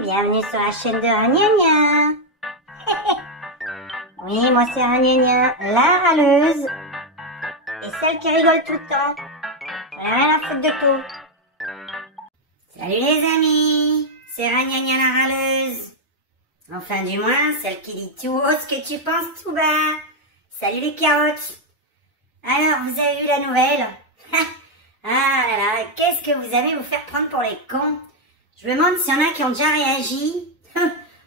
bienvenue sur la chaîne de Ragnagna. Oui, moi c'est Ragnagna, la râleuse. Et celle qui rigole tout le temps. J'en ai rien à foutre de tout. Salut les amis, c'est Ragnagna la râleuse. Enfin du moins, celle qui dit tout haut ce que tu penses tout bas. Salut les carottes. Alors, vous avez vu la nouvelle? Ah là là, qu'est-ce que vous allez vous faire prendre pour les cons? Je me demande s'il y en a qui ont déjà réagi,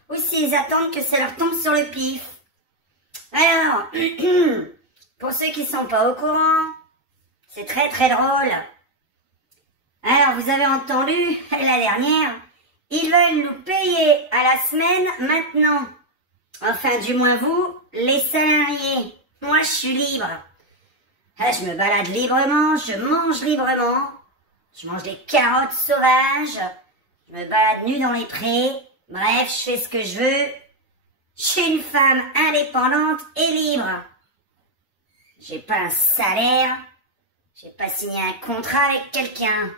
ou s'ils attendent que ça leur tombe sur le pif. Alors, pour ceux qui sont pas au courant, c'est très très drôle. Alors, vous avez entendu, la dernière, ils veulent nous payer à la semaine maintenant. Enfin, du moins vous, les salariés. Moi, je suis libre. Je me balade librement, je mange librement, je mange des carottes sauvages, je me balade nue dans les prés, bref, je fais ce que je veux. Je suis une femme indépendante et libre. J'ai pas un salaire, j'ai pas signé un contrat avec quelqu'un.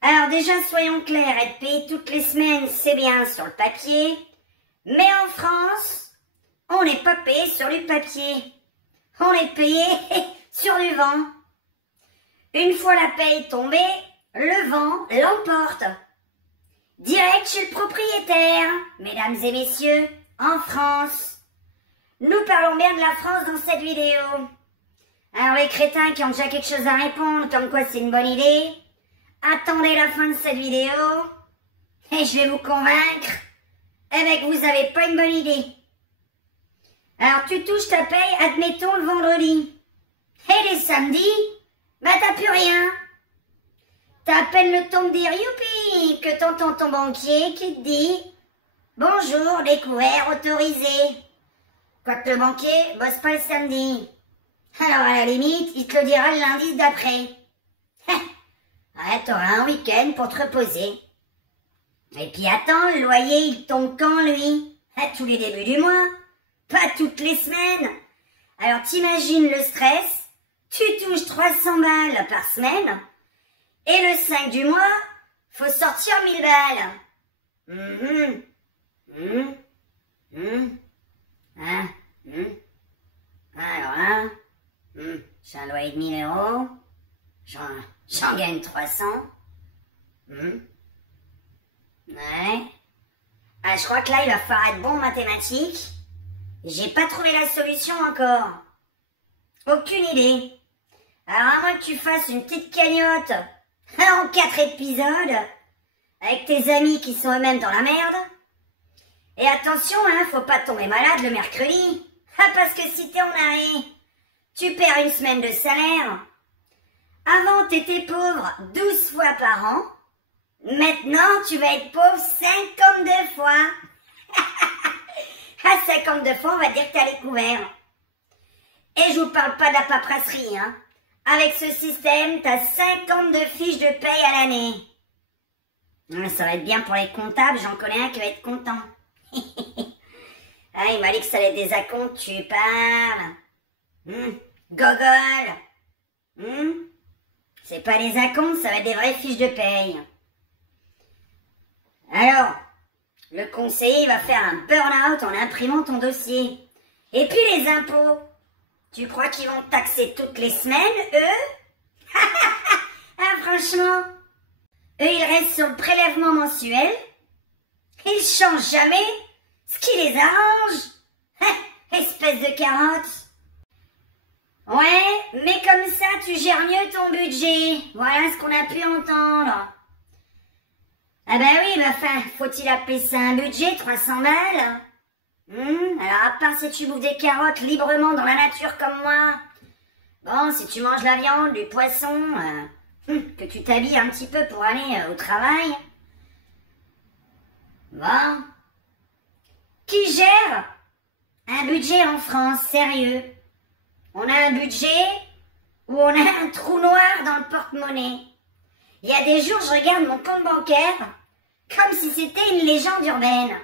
Alors déjà, soyons clairs, être payé toutes les semaines, c'est bien sur le papier, mais en France, on n'est pas payé sur du papier. On est payé sur du vent. Une fois la paye tombée, le vent l'emporte. Direct chez le propriétaire, mesdames et messieurs, en France. Nous parlons bien de la France dans cette vidéo. Alors les crétins qui ont déjà quelque chose à répondre, comme quoi c'est une bonne idée, attendez la fin de cette vidéo et je vais vous convaincre que vous n'avez pas une bonne idée. Alors tu touches ta paye, admettons, le vendredi. Et les samedis, bah t'as plus rien. T'as à peine le temps de dire youpi que t'entends ton banquier qui te dit bonjour, découvert autorisé. Quoique le banquier bosse pas le samedi. Alors à la limite, il te le dira le lundi d'après. Ouais, t'auras un week-end pour te reposer. Et puis attends, le loyer il tombe quand lui? À tous les débuts du mois. Pas toutes les semaines. Alors t'imagines le stress, tu touches 300 balles par semaine, et le 5 du mois, faut sortir 1000 balles. Alors là, j'ai un loyer de 1000 euros, j'en gagne 300. Ouais. Ah, je crois que là, il va falloir être bon en mathématiques. J'ai pas trouvé la solution encore. Aucune idée. Alors à moins que tu fasses une petite cagnotte en 4 épisodes avec tes amis qui sont eux-mêmes dans la merde. Et attention, hein, faut pas tomber malade le mercredi. Ah, parce que si t'es en arrêt, tu perds une semaine de salaire. Avant, t'étais pauvre 12 fois par an. Maintenant, tu vas être pauvre 52 fois. À 52 fois, on va dire que t'as les couverts. Et je vous parle pas de la paperasserie, hein. Avec ce système, t'as 52 fiches de paye à l'année. Ça va être bien pour les comptables, j'en connais un qui va être content. Ah, il m'a dit que ça allait être des acomptes, tu parles. Gogol. C'est pas des acomptes, ça va être des vraies fiches de paye. Alors, le conseiller va faire un burn-out en imprimant ton dossier. Et puis les impôts, tu crois qu'ils vont te taxer toutes les semaines, eux? Ah, franchement, eux ils restent sur le prélèvement mensuel. Ils changent jamais ce qui les arrange. Espèce de carotte. Ouais, mais comme ça tu gères mieux ton budget. Voilà ce qu'on a pu entendre. Ah ben oui, mais enfin, faut-il appeler ça un budget, 300 balles? Alors à part si tu bouffes des carottes librement dans la nature comme moi, bon, si tu manges la viande, du poisson, que tu t'habilles un petit peu pour aller au travail, bon, qui gère un budget en France, sérieux? On a un budget où on a un trou noir dans le porte-monnaie. Il y a des jours, je regarde mon compte bancaire comme si c'était une légende urbaine.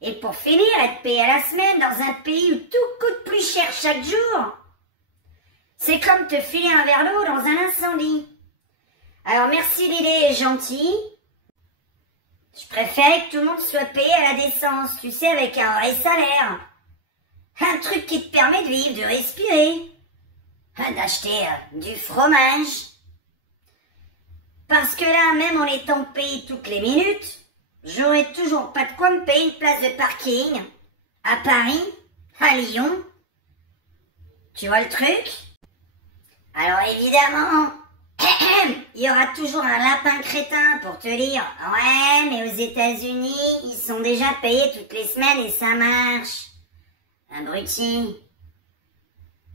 Et pour finir, être payé à la semaine dans un pays où tout coûte plus cher chaque jour, c'est comme te filer un verre d'eau dans un incendie. Alors merci, l'idée est gentille, Je préférais que tout le monde soit payé à la décence, tu sais, avec un vrai salaire. Un truc qui te permet de vivre, de respirer. D'acheter du fromage. Parce que là, même en étant payé toutes les minutes, j'aurais toujours pas de quoi me payer une place de parking. À Paris, à Lyon. Tu vois le truc? Alors évidemment, il y aura toujours un lapin crétin pour te dire « Ouais, mais aux États-Unis, ils sont déjà payés toutes les semaines et ça marche. » Abruti.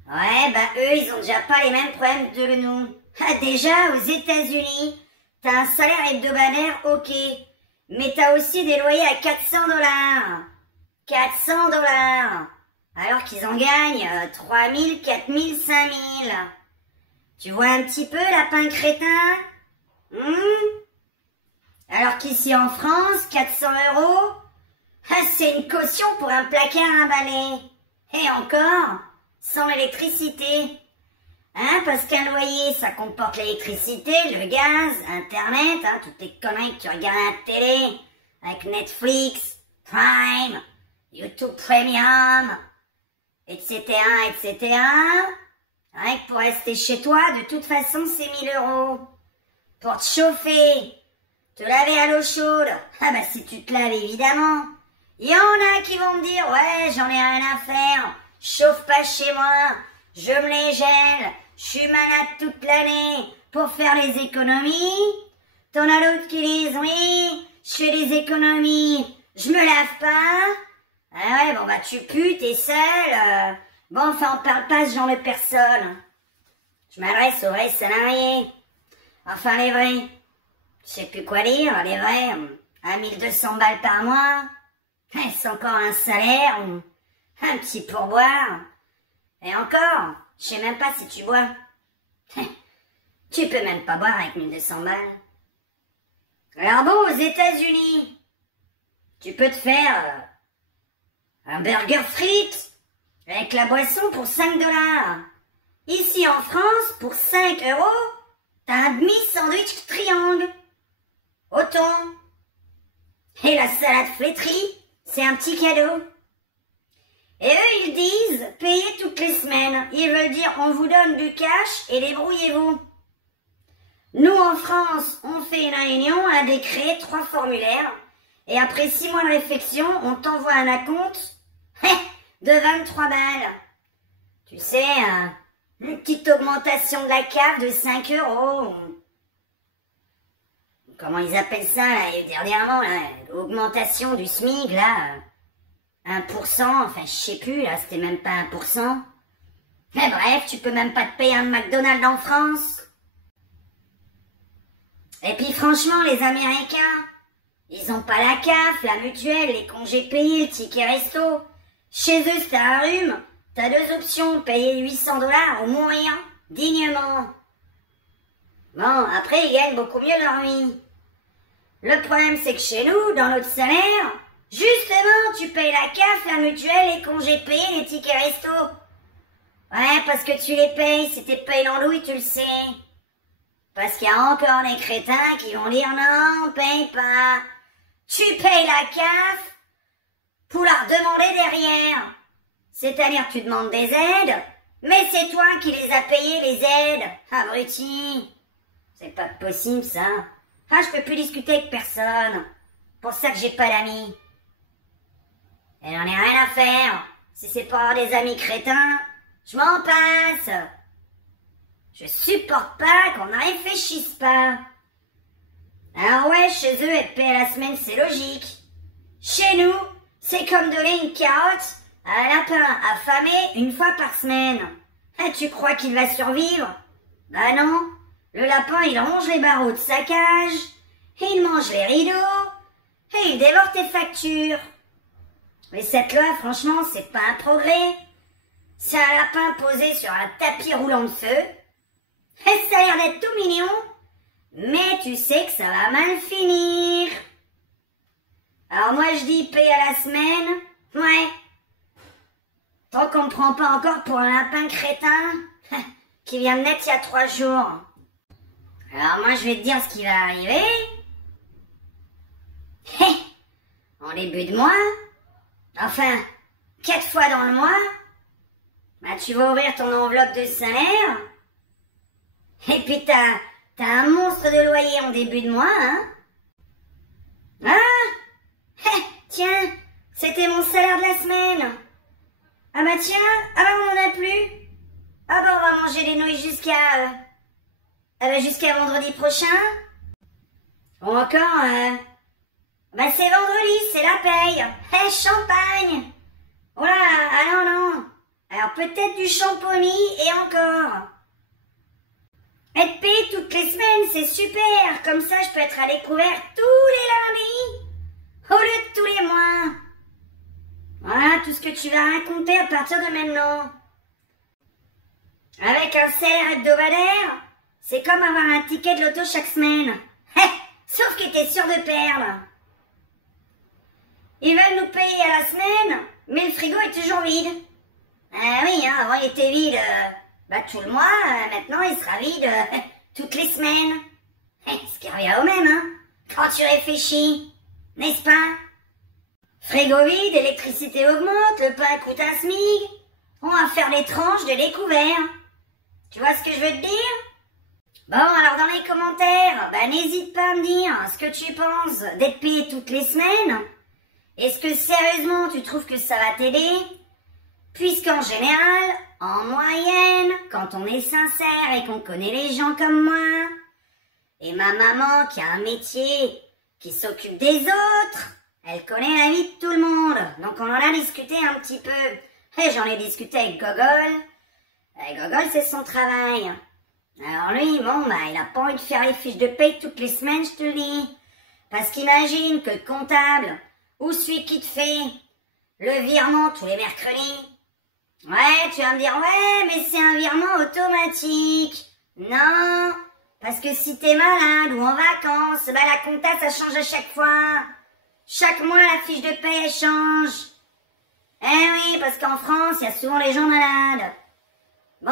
Ouais, bah eux, ils ont déjà pas les mêmes problèmes que nous. Déjà, aux États-Unis, t'as un salaire hebdomadaire, ok. Mais t'as aussi des loyers à 400 $. 400 $. Alors qu'ils en gagnent 3 000, 4 000, 5 000. Tu vois un petit peu, lapin crétin? Alors qu'ici en France, 400 €, c'est une caution pour un placard à balai. Et encore, sans l'électricité. Parce qu'un loyer, ça comporte l'électricité, le gaz, Internet, toutes les conneries que tu regardes à la télé, avec Netflix, Prime, YouTube Premium, etc., etc. Rien que pour rester chez toi, de toute façon, c'est 1 000 €. Pour te chauffer, te laver à l'eau chaude, bah si tu te laves, évidemment. Il y en a qui vont me dire, ouais, j'en ai rien à faire, je chauffe pas chez moi, je me les gèle, je suis malade toute l'année pour faire les économies. T'en as d'autres qui disent, oui, je fais des économies, je me lave pas. Ah ouais, bon bah tu pues, t'es seul. Bon, enfin, on parle pas ce genre de personnes. Je m'adresse aux vrais salariés. Enfin, les vrais. Je sais plus quoi dire, les vrais. À 1 200 balles par mois. C'est encore un salaire. Un petit pourboire. Et encore, je sais même pas si tu bois. Tu peux même pas boire avec 1 200 balles. Alors bon, aux États-Unis, tu peux te faire un burger frites avec la boisson pour 5 $. Ici en France, pour 5 €, t'as un demi-sandwich triangle. Au thon. Et la salade flétrie, c'est un petit cadeau. Et eux, ils disent, payez toutes les semaines. Ils veulent dire, on vous donne du cash et débrouillez-vous. Nous, en France, on fait une réunion, un décret, 3 formulaires. Et après 6 mois de réflexion, on t'envoie un acompte de 23 balles. Tu sais, une petite augmentation de la cave de 5 €. Comment ils appellent ça, là, dernièrement, là, augmentation du SMIC, là, 1%, enfin, je sais plus, là, c'était même pas 1%. Mais bref, tu peux même pas te payer un McDonald's en France. Et puis, franchement, les Américains, ils ont pas la CAF, la mutuelle, les congés payés, le ticket resto. Chez eux, si t'as un rhume, t'as 2 options, payer 800 $ ou mourir dignement. Bon, après, ils gagnent beaucoup mieux leur vie. Le problème, c'est que chez nous, dans notre salaire, justement, tu payes la CAF, la mutuelle, les congés payés, les tickets resto. Ouais, parce que tu les payes, si t'es payé l'andouille, tu le sais. Parce qu'il y a encore des crétins qui vont dire non, on paye pas. Tu payes la CAF pour la redemander derrière. C'est-à-dire que tu demandes des aides, mais c'est toi qui les as payées, les aides. Abruti. C'est pas possible, ça. Je peux plus discuter avec personne. Pour ça que j'ai pas d'amis. Et j'en ai rien à faire. Si c'est pour avoir des amis crétins, je m'en passe. Je supporte pas qu'on ne réfléchisse pas. Alors ouais, chez eux, être payé à la semaine, c'est logique. Chez nous, c'est comme donner une carotte à un lapin affamé une fois par semaine. Tu crois qu'il va survivre? Bah non. Le lapin, il ronge les barreaux de sa cage, il mange les rideaux, et il dévore tes factures. Mais cette loi, franchement, c'est pas un progrès. C'est un lapin posé sur un tapis roulant de feu. Et ça a l'air d'être tout mignon, mais tu sais que ça va mal finir. Alors moi je dis paye à la semaine, ouais. Tant qu'on ne prend pas encore pour un lapin crétin qui vient de naître il y a 3 jours. Alors moi je vais te dire ce qui va arriver. Hé, en début de mois, enfin, 4 fois dans le mois, bah tu vas ouvrir ton enveloppe de salaire, et puis t'as un monstre de loyer en début de mois, hein? Ah! Hé, tiens, c'était mon salaire de la semaine. Ah bah tiens, ah bah on n'en a plus. Ah bah on va manger des nouilles jusqu'à vendredi prochain. Ou encore, bah c'est vendredi, c'est la paye. Hé, champagne. Oh là, ah non, non. Alors peut-être du champomis et encore. Être payé toutes les semaines, c'est super. Comme ça, je peux être à découvert tous les lundis, au lieu de tous les mois. Voilà tout ce que tu vas raconter à partir de maintenant. Avec un salaire hebdomadaire, c'est comme avoir un ticket de loto chaque semaine. Sauf que t'es sûr de perdre. Ils veulent nous payer à la semaine, mais le frigo est toujours vide. Ah oui, hein, avant il était vide tout le mois, maintenant il sera vide toutes les semaines. Ce qui revient au même, hein, quand tu réfléchis, n'est-ce pas? Frigo vide, l'électricité augmente, le pain coûte un SMIC. On va faire des tranches de découvert. Tu vois ce que je veux te dire? Bon, alors dans les commentaires, n'hésite pas à me dire ce que tu penses d'être payé toutes les semaines. Est-ce que sérieusement tu trouves que ça va t'aider? Puisqu'en général, en moyenne, quand on est sincère et qu'on connaît les gens comme moi, et ma maman qui a un métier qui s'occupe des autres, elle connaît la vie de tout le monde. Donc on en a discuté un petit peu. Et j'en ai discuté avec Gogol. Et Gogol, c'est son travail. Alors lui, bon, il a pas envie de faire les fiches de paye toutes les semaines, je te le dis. Parce qu'imagine que le comptable, ou celui qui te fait le virement tous les mercredis. Ouais, tu vas me dire, ouais, mais c'est un virement automatique. Non, parce que si t'es malade ou en vacances, la compta, ça change à chaque fois. Chaque mois, la fiche de paye, elle change. Eh oui, parce qu'en France, il y a souvent des gens malades. Bon,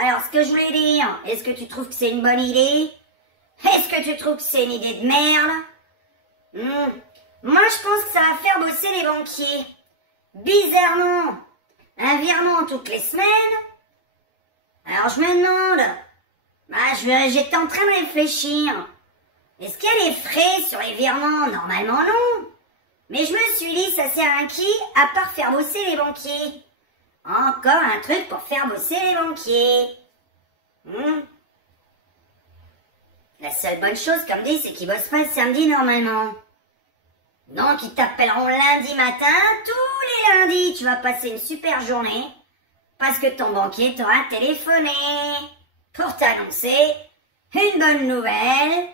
alors, ce que je voulais dire, est-ce que tu trouves que c'est une bonne idée? Est-ce que tu trouves que c'est une idée de merde? Moi, je pense que ça va faire bosser les banquiers. Bizarrement, un virement toutes les semaines. Alors, je me demande, j'étais en train de réfléchir. Est-ce qu'il y a des frais sur les virements? Normalement, non. Mais je me suis dit, ça sert à qui, à part faire bosser les banquiers? Encore un truc pour faire bosser les banquiers. La seule bonne chose, comme dit, c'est qu'ils bossent pas le samedi normalement. Donc ils t'appelleront lundi matin, tous les lundis, tu vas passer une super journée, parce que ton banquier t'aura téléphoné pour t'annoncer une bonne nouvelle,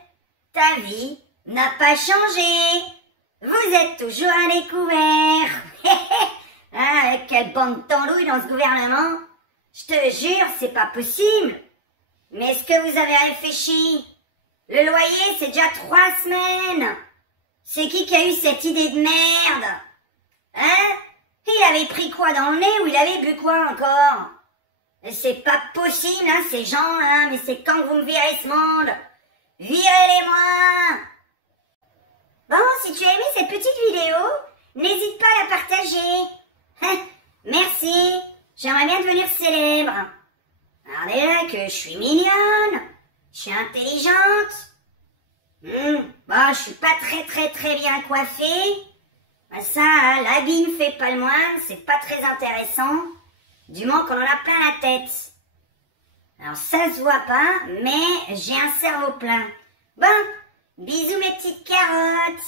ta vie n'a pas changé, vous êtes toujours à découvert. Avec quelle bande tendouille dans ce gouvernement, je te jure, c'est pas possible. Mais est-ce que vous avez réfléchi? Le loyer, c'est déjà 3 semaines. C'est qui a eu cette idée de merde? Hein? Il avait pris quoi dans le nez ou il avait bu quoi encore? C'est pas possible, hein, ces gens, hein, mais c'est quand vous me virez ce monde? Virez-les-moi! Bon, si tu as aimé cette petite vidéo, n'hésite pas à la partager. Merci, j'aimerais bien devenir célèbre. Alors déjà que je suis mignonne, je suis intelligente. Je suis pas très bien coiffée. Ça, l'habit ne fait pas le moine, c'est pas très intéressant. Du moment qu'on en a plein la tête. Alors ça se voit pas, mais j'ai un cerveau plein. Bon, bisous mes petites carottes.